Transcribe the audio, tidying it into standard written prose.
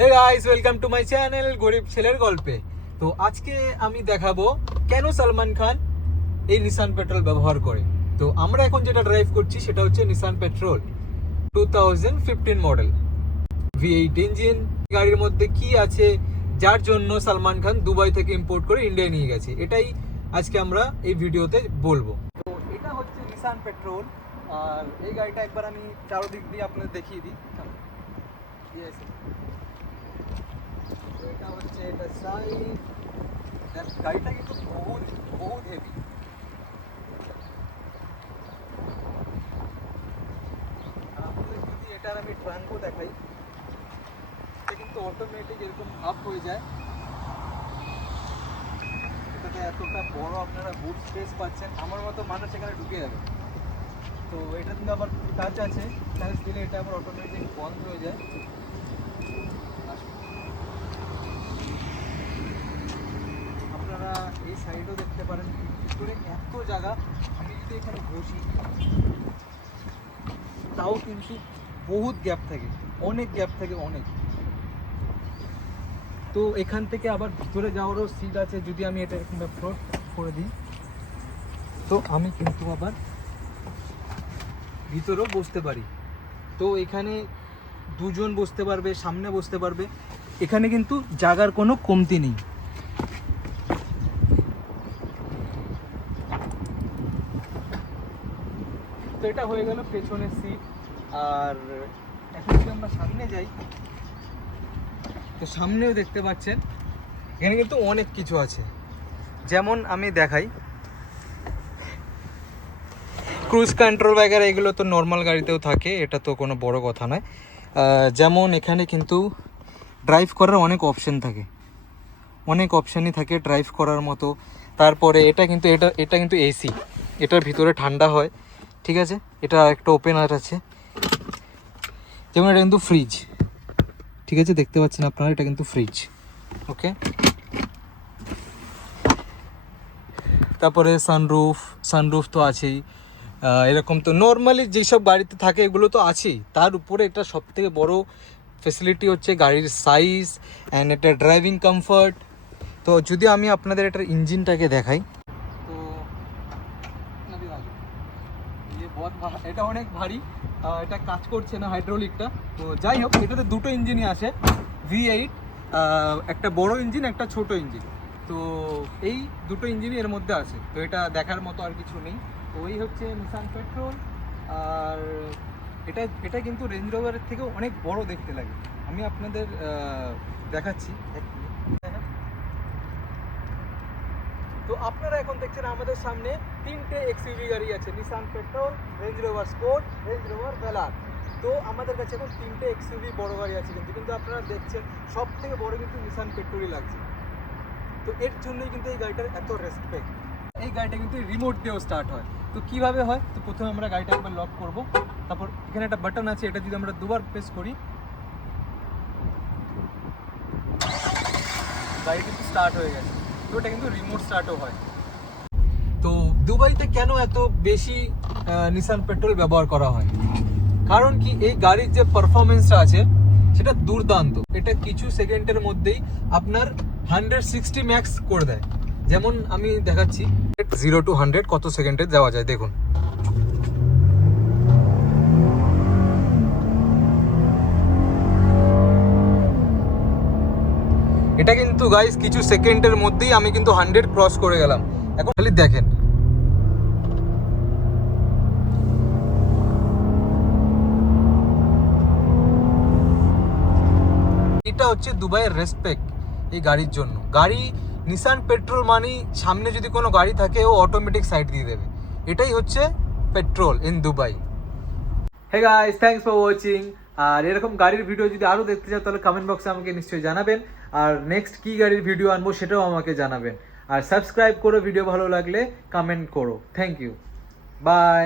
Hey guys, welcome to my channel গরিব ছেলের গল্পে। তো আজকে আমি দেখাবো কেন সালমান খান এই নিসান পেট্রোল ব্যবহার করে। তো আমরা এখন যেটা ড্রাইভ করছি সেটা হচ্ছে Nissan petrol 2015 model V8 engine. গাড়ির মধ্যে কি আছে যার জন্য সালমান খান দুবাই থেকে ইম্পোর্ট করে ইন্ডিয়ায় নিয়ে গেছে, এটাই আজকে আমরা এই ভিডিওতে বলবো। তো এটা হচ্ছে নিসান পেট্রোল, আর এই গাড়িটা একবার আমি চারদিক দিয়ে আপনাদের দেখিয়ে দিই। এটা হচ্ছে এটা সাইড, গাড়িটা কিন্তু বহুত বহুত হেভি। আপনাদের যদি এটার আমি ট্রাঙ্কও দেখাই, এটা কিন্তু অটোমেটিক এরকম আপ হয়ে যায়। এটাতে এতটা বড় আপনারা বুট স্পেস পাচ্ছেন, আমার মতো মানুষ এখানে ঢুকে যাবে। তো এটা কিন্তু আবার টাচ আছে, টাচ দিলে এটা আবার অটোমেটিক বন্ধ হয়ে যায়। আপনারা এই সাইডও দেখতে পারেন, ভিতরে এত জায়গা। আমি যদি এখানে বসি তাও কিন্তু বহুত গ্যাপ থাকে, অনেক গ্যাপ থাকে, অনেক। তো এখান থেকে আবার ভিতরে যাওয়ারও সিট আছে। যদি আমি এটা এরকম ফ্লোট করে দিই তো আমি কিন্তু আবার ভিতরেও বসতে পারি। তো এখানে দুজন বসতে পারবে, সামনে বসতে পারবে, এখানে কিন্তু জায়গার কোনো কমতি নেই। তো এটা হয়ে গেল পেছনের সিট। আর এখন যদি আমরা সামনে যাই তো সামনেও দেখতে পাচ্ছেন এখানে কিন্তু অনেক কিছু আছে। যেমন আমি দেখাই, ক্রুজ কন্ট্রোল বগেরা এগুলো তো নর্মাল গাড়িতেও থাকে, এটা তো কোনো বড় কথা নয়। যেমন এখানে কিন্তু ড্রাইভ করার অনেক অপশন থাকে, অনেক অপশানই থাকে ড্রাইভ করার মতো। তারপরে এটা কিন্তু এটা কিন্তু এসি, এটার ভিতরে ঠান্ডা হয়, ঠিক আছে। এটা একটা ওপেনার আছে, যেমন এটা কিন্তু ফ্রিজ, ঠিক আছে, দেখতে পাচ্ছেন আপনারা, এটা কিন্তু ফ্রিজ। ওকে, তারপরে সানরুফ তো আছেই। এরকম তো নর্মালি যেসব গাড়িতে থাকে এগুলো তো আছেই, তার উপরে এটা সবথেকে বড় ফেসিলিটি হচ্ছে গাড়ির সাইজ অ্যান্ড এটা ড্রাইভিং কমফর্ট। তো যদি আমি আপনাদের এটার ইঞ্জিনটাকে দেখাই তো এটা অনেক ভারী, এটা কাজ করছে না হাইড্রোলিকটা। তো যাই হোক, এটাতে দুটো ইঞ্জিনই আসে, V8, একটা বড় ইঞ্জিন, একটা ছোট ইঞ্জিন। তো এই দুটো ইঞ্জিনই এর মধ্যে আছে। তো এটা দেখার মতো আর কিছু নেই। তো ওই হচ্ছে নিসান পেট্রোল। আর এটা কিন্তু রেঞ্জ রোভারের থেকেও অনেক বড় দেখতে লাগে। আমি আপনাদের দেখাচ্ছি। তো আপনারা এখন দেখছেন আমাদের সামনে তিনটে এক্সইউভি গাড়ি আছে, Nissan Patrol, Range Rover Sport, Range Rover Velar. তো আমাদের কাছে এখন তিনটে এক্সইউভি বড় গাড়ি আছে, কিন্তু আপনারা দেখছেন সব থেকে বড় কিন্তু নিসান পেট্রোলই লাগছে। তো এর জন্যই কিন্তু এই গাড়িটার এত রেসপেক্ট। এই গাড়িটা কিন্তু রিমোট দিয়েও স্টার্ট হয়। তো কিভাবে হয়, তো প্রথমে আমরা গাড়িটা একবার লক করব, তারপর এখানে একটা বাটন আছে, এটা যদি আমরা দুবার প্রেস করি গাড়ি কিন্তু স্টার্ট হয়ে গেছে। তো এটা কিন্তু রিমোট স্টার্টও হয়। তো দুবাইতে কেন এত বেশি নিসান পেট্রোল ব্যবহার করা হয়, কারণ কি এই গাড়ির যে পারফরমেন্সটা আছে সেটা দুর্দান্ত। এটা কিছু সেকেন্ডের মধ্যেই আপনার 160 ম্যাক্স করে দেয়। যেমন আমি দেখাচ্ছি 0 to 100 কত সেকেন্ডে যাওয়া যায়, দেখুন। এটা কিন্তু গাইস কিছু সেকেন্ডের মধ্যেই আমি কিন্তু 100 ক্রস করে গেলাম। এখন খালি দেখেন, এটা হচ্ছে দুবাইয়ের রেসপেক্ট এই গাড়ির জন্য। গাড়ি নিসান পেট্রোল মানেই সামনে যদি কোনো গাড়ি থাকে ও অটোমেটিক সাইড দিয়ে দেবে। এটাই হচ্ছে Patrol in Dubai. Hey guys, thanks for watching. আর এরকম গাড়ির ভিডিও যদি আরও দেখতে চাও তাহলে কমেন্ট বক্সে আমাকে নিশ্চয়ই জানাবেন। আর নেক্সট কী গাড়ির ভিডিও আনবো সেটাও আমাকে জানাবেন। আর সাবস্ক্রাইব করো, ভিডিও ভালো লাগলে কমেন্ট করো। Thank you, by.